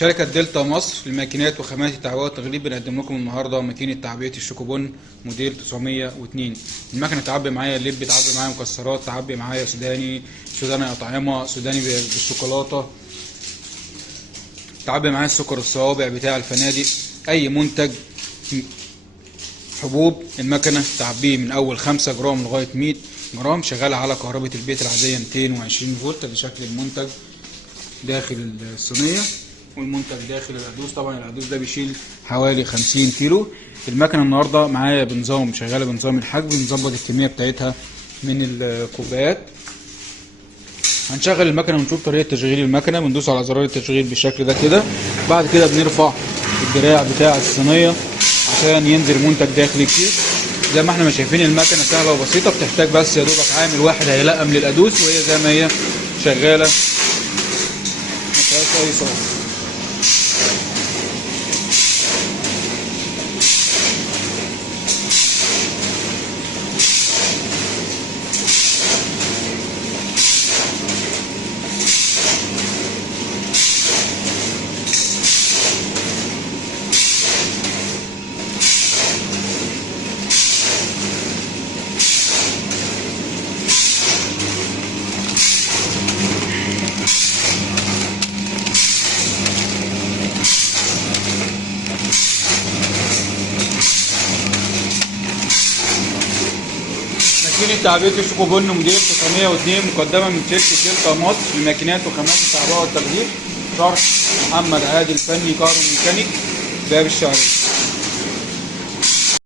شركة دلتا مصر للماكينات وخامات التعبئة والتغليف بنقدم لكم النهاردة ماكينة تعبئة الشوكوبون موديل 902. المكنة تعبي معايا لب، تعبي معايا مكسرات، تعبي معايا سوداني أطعمة، سوداني بالشوكولاتة، تعبي معايا السكر الصوابع بتاع الفنادق، أي منتج حبوب. المكنة تعبيه من أول 5 جرام لغاية 100 جرام، شغالة على كهرباء البيت العادية 220 فولت. ده شكل المنتج داخل الصينية، والمنتج داخل العدوس. طبعا العدوس ده بيشيل حوالي 50 كيلو. المكنه النهارده معايا بنظام، شغاله بنظام الحجم، بنظبط الكميه بتاعتها من الكوبايات. هنشغل المكنه ونشوف طريقه تشغيل المكنه. بندوس على زرار التشغيل بالشكل ده كده، بعد كده بنرفع الدراع بتاع الصينيه عشان ينزل المنتج داخل الكيس. زي ما احنا ما شايفين المكنه سهله وبسيطه، بتحتاج بس يا دوبك عامل واحد هيلقم للقدوس، وهي زي ما هي شغاله ما فيهاش اي صوت. ماكينة تعبئة الشوكوبون موديل 902 مقدمة من شركة دلتا مصر للماكينات وخامات التعبئة والتغليف. شرح محمد عادل، فني كهربائي ميكانيك، باب الشعرية.